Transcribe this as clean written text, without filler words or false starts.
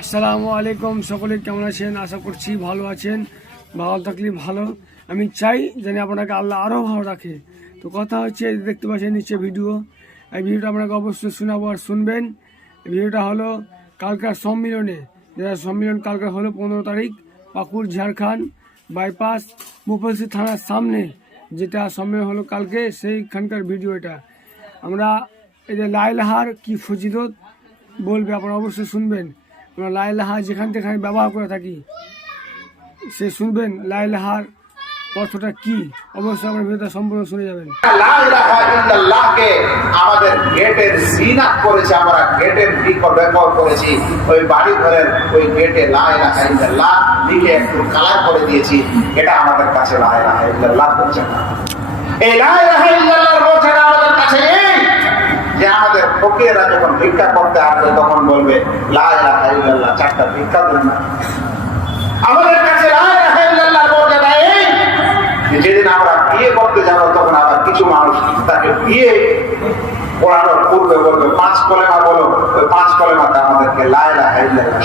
আসসালামু আলাইকুম, সকলে কেমন আছেন? আশা করছি ভালো আছেন। ভালো থাকলে ভালো, আমি চাই যেন আপনাকে আল্লাহ আরও ভালো রাখে। তো কথা হচ্ছে, দেখতে পাচ্ছেন নিচে ভিডিও, এই ভিডিওটা আপনাকে অবশ্যই শোনাবো আর শুনবেন। এই ভিডিওটা হলো কালকার সম্মিলনে, যেটা সম্মিলন কালকার হলো 15 তারিখ, পাকুড় ঝাড়খণ্ড বাইপাস মুফাসি থানার সামনে যেটা সম্মেলন হলো কালকে, সেইখানকার ভিডিও এটা। আমরা এই যে লাইলাহার কি ফজিলত বলবে, আপনারা অবশ্যই শুনবেন। আমরা লাইলাহার যেখান থেকে আমি ব্যবহার করে থাকি সে শুনবেন লাইলাহার অর্থটা কি, অবশ্যই আমার ভিডিওটা সম্পূর্ণ শুনে যাবেন। লা ইলাহা ইল্লাল্লাহকে আমাদের গেটের জিনাত করেছে, আমরা গেটের ডেকোর করেছি, ওই বাড়ি ঘরের ওই গেটে লা ইলাহা ইল্লাল্লাহ লিখে একটু কালার করে দিয়েছি। এটা আমাদের কাছে লা ইলাহা ইল্লাল্লাহ বলছে না। এই লা ইলাহা ইল্লাল্লাহ বলছে না আমাদের কাছে এই যে আমাদের ফকিরেরা যখন ভিক্ষা করতে আসবে তখন বলবে লা ইলাহা ইল্লাল্লাহ, চারটা ভিক্ষা দেন না। আমাদের কাছে লা ইলাহা ইল্লাল্লাহ বলছে না এই যেদিন আমরা বিয়ে করতে যাবো তখন আবার কিছু মানুষ তাকে বিয়ে পড়ানোর পূর্বে বলবে 5 কলেমা বলো, ওই 5 কলেমাতে আমাদেরকে লা ইলাহা ইল্লাল্লাহ